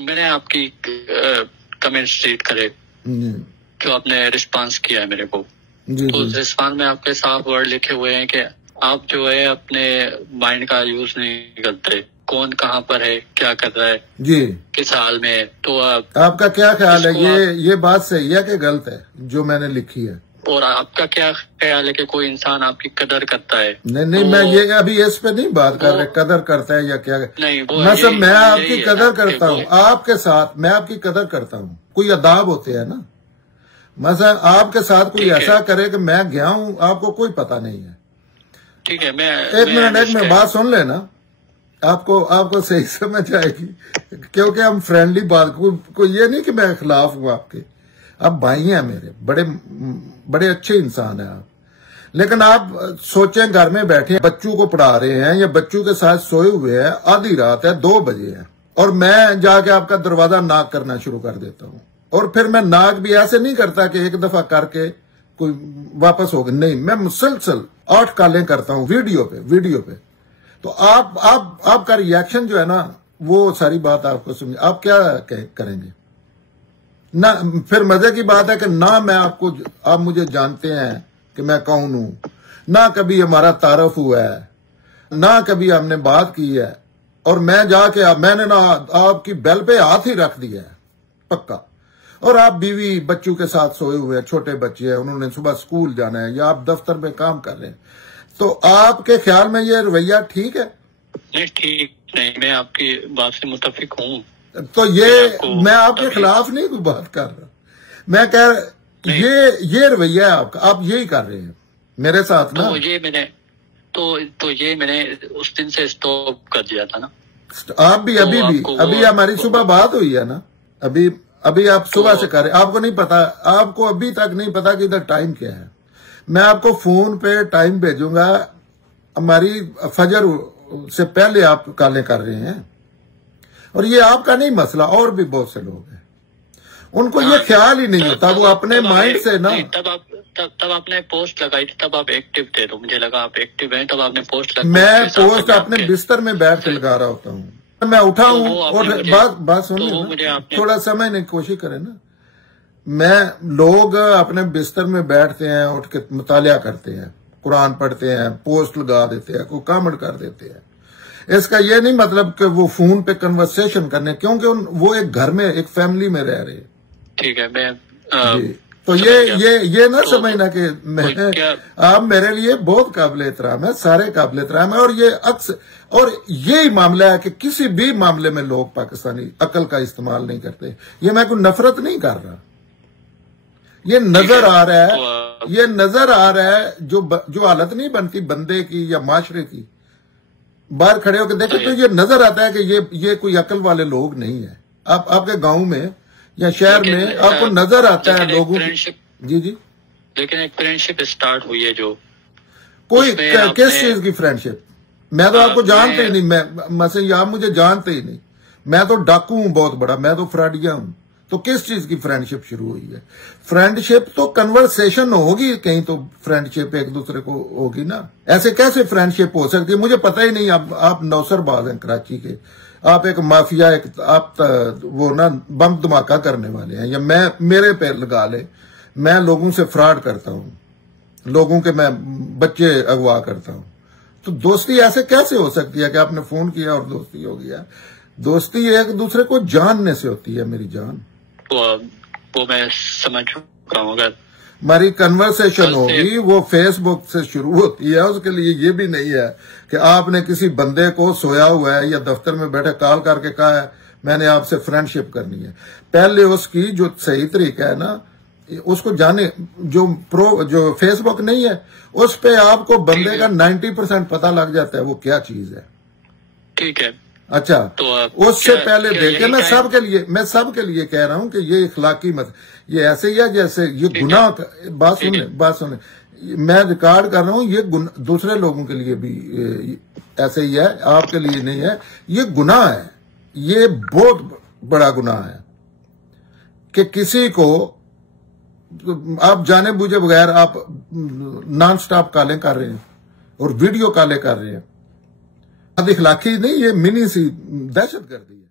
میں نے آپ کی کمنٹس ریڈ کرے جو آپ نے رسپانس کیا ہے میرے کو، تو رسپانس میں آپ کے صاف ورڈ لکھے ہوئے ہیں کہ آپ جو ہے اپنے مائنڈ کا یوز نہیں کرتے، کون کہاں پر ہے، کیا کر رہا ہے، جی کس حال میں ہے۔ تو آپ کا کیا خیال ہے؟ یہ بات صحیح ہے کہ غلط ہے جو میں نے لکھی ہے؟ اور آپ کا کیا خیال ہے کہ کوئی انسان آپ کی قدر کرتا ہے؟ نہیں، میں یہ ابھی اس پہ نہیں بات کر رہے قدر کرتا ہے یا کیا نہیں، میں آپ کی قدر کرتا ہوں، آپ کے ساتھ میں آپ کی قدر کرتا ہوں، کوئی آداب ہوتے ہیں نا، مثلا آپ کے ساتھ کوئی ایسا کرے کہ میں گیا ہوں، آپ کو کوئی پتہ نہیں ہے۔ ٹھیک ہے، ایک منٹ بات سن لینا، آپ کو صحیح سمجھ آئے گی، کیونکہ ہم فرینڈلی بات کوئی یہ نہیں کہ میں خلاف ہوں آپ کے، آپ بھائی ہیں میرے، بڑے اچھے انسان ہیں آپ، لیکن آپ سوچیں گھر میں بیٹھے ہیں، بچوں کو پڑھا رہے ہیں یا بچوں کے ساتھ سوئے ہوئے ہیں، آدھی رات ہے، 2 بجے ہے، اور میں جا کے آپ کا دروازہ ناک کرنا شروع کر دیتا ہوں، اور پھر میں ناک بھی ایسے نہیں کرتا کہ ایک دفعہ کر کے کوئی واپس ہوگا، نہیں، میں مسلسل 8 کالیں کرتا ہوں ویڈیو پہ، تو آپ کا ری ایکشن جو ہے نا، وہ ساری بات آپ کو سمجھ، آپ کیا کریں گے؟ نہ پھر مزے کی بات ہے کہ نہ میں آپ مجھے جانتے ہیں کہ میں کون ہوں، نہ کبھی ہمارا تعارف ہوا ہے، نہ کبھی ہم نے بات کی ہے، اور میں نے نہ آپ کی بیل پہ ہاتھ ہی رکھ دیا ہے پکا، اور آپ بیوی بچوں کے ساتھ سوئے ہوئے ہیں، چھوٹے بچے ہیں، انہوں نے صبح سکول جانا ہے یا آپ دفتر میں کام کر رہے ہیں، تو آپ کے خیال میں یہ رویہ ٹھیک ہے؟ نہیں، ٹھیک نہیں، میں آپ کی بات سے متفق ہوں۔ تو میں آپ کے خلاف نہیں کوئی بات کر رہا، میں کہہ یہ رویہ ہے آپ کا، آپ یہی کر رہے ہیں میرے ساتھ نا۔ تو یہ میں نے اس دن سے اسٹاپ کر دیا تھا نا۔ آپ بھی ابھی ہماری صبح بات ہوئی ہے نا، ابھی آپ صبح سے کر رہے، آپ کو نہیں پتا، آپ کو ابھی تک نہیں پتا کہ ادھر ٹائم کیا ہے۔ میں آپ کو فون پہ ٹائم بھیجوں گا، ہماری فجر سے پہلے آپ کالیں کر رہے ہیں، اور یہ آپ کا نہیں مسئلہ، اور بھی بہت سے لوگ ہیں، ان کو یہ خیال ہی نہیں ہوتا، وہ اپنے مائنڈ سے نا۔ تب آپ نے پوسٹ لگائی تھی، تب آپ ایکٹیو تھے، تو مجھے لگا آپ ایکٹیو ہیں، تب آپ نے پوسٹ لگائی۔ میں پوسٹ اپنے بستر میں بیٹھ کے لگا رہا ہوتا ہوں، میں اٹھا ہوں، اور بات سنیں، تھوڑا سمجھنے کی کوشش کریں نا، لوگ اپنے بستر میں بیٹھتے ہیں، اٹھ کے مطالعہ کرتے ہیں، قرآن پڑھتے ہیں، پوسٹ لگا دیتے ہیں، کوئی کامنٹ کر دیتے ہیں، اس کا یہ نہیں مطلب کہ وہ فون پہ کنورسیشن کرنے، کیونکہ وہ ایک گھر میں ایک فیملی میں رہ رہے۔ ٹھیک ہے، میں تو یہ نہ سمجھنا کہ آپ میرے لیے بہت قابل احترام ہے، سارے قابل احترام ہے، اور یہی معاملہ ہے کہ کسی بھی معاملے میں لوگ پاکستانی عقل کا استعمال نہیں کرتے، یہ میں کوئی نفرت نہیں کر رہا، یہ نظر آ رہا ہے جو حالت نہیں بنتی بندے کی یا معاشرے کی، باہر کھڑے ہو کے دیکھیں تو یہ نظر آتا ہے کہ یہ کوئی عقل والے لوگ نہیں ہیں۔ آپ کے گاؤں میں یا شہر میں آپ کو نظر آتا ہے لوگوں کی، جی لیکن ایک فرینڈ شپ اسٹارٹ ہوئی ہے جو کوئی کس چیز کی فرینڈ شپ؟ میں تو آپ کو جانتے ہی نہیں، مثلا آپ مجھے جانتے ہی نہیں، میں تو ڈاکو ہوں بہت بڑا، میں تو فراڈیا ہوں، تو کس چیز کی فرینڈ شپ شروع ہوئی ہے؟ فرینڈ شپ تو کنورسیشن ہوگی کہیں، تو فرینڈ شپ ایک دوسرے کو ہوگی نا، ایسے کیسے فرینڈ شپ ہو سکتی ہے؟ مجھے پتہ ہی نہیں، آپ نوسر باز ہیں کراچی کے، آپ ایک مافیا، آپ وہ نا بم دھماکہ کرنے والے ہیں، یا میرے پہ لگا لے، میں لوگوں سے فراڈ کرتا ہوں، لوگوں کے میں بچے اغوا کرتا ہوں، تو دوستی ایسے کیسے ہو سکتی ہے کہ آپ نے فون کیا اور دوستی ہو گیا؟ دوستی ایک دوسرے کو جاننے سے ہوتی ہے میری جان، وہ میں سمجھ چکا ہوں، اگر ہماری کنورسیشن ہوگی وہ فیس بک سے شروع ہوتی ہے، اس کے لیے یہ بھی نہیں ہے کہ آپ نے کسی بندے کو سویا ہوا ہے یا دفتر میں بیٹھے کال کر کے کہا ہے میں نے آپ سے فرینڈ شپ کرنی ہے، پہلے اس کی جو صحیح طریقہ ہے نا، اس کو جانے، جو فیس بک نہیں ہے اس پہ آپ کو بندے کا 90% پتہ لگ جاتا ہے وہ کیا چیز ہے۔ ٹھیک ہے، اچھا، اس سے پہلے دیکھیں، میں سب کے لیے کہہ رہا ہوں کہ یہ اخلاقی یہ ایسے ہی ہے جیسے یہ گناہ، بات سنیں، میں ریکارڈ کر رہا ہوں، یہ دوسرے لوگوں کے لیے بھی ایسے ہی ہے، آپ کے لیے نہیں ہے، یہ گناہ ہے، یہ بہت بڑا گناہ ہے کہ کسی کو آپ جانے بوجھے بغیر آپ نان سٹاپ کالیں کر رہے ہیں اور ویڈیو کالیں کر رہے ہیں، اخلاقی نہیں، یہ منی سی دہشت گردی ہے۔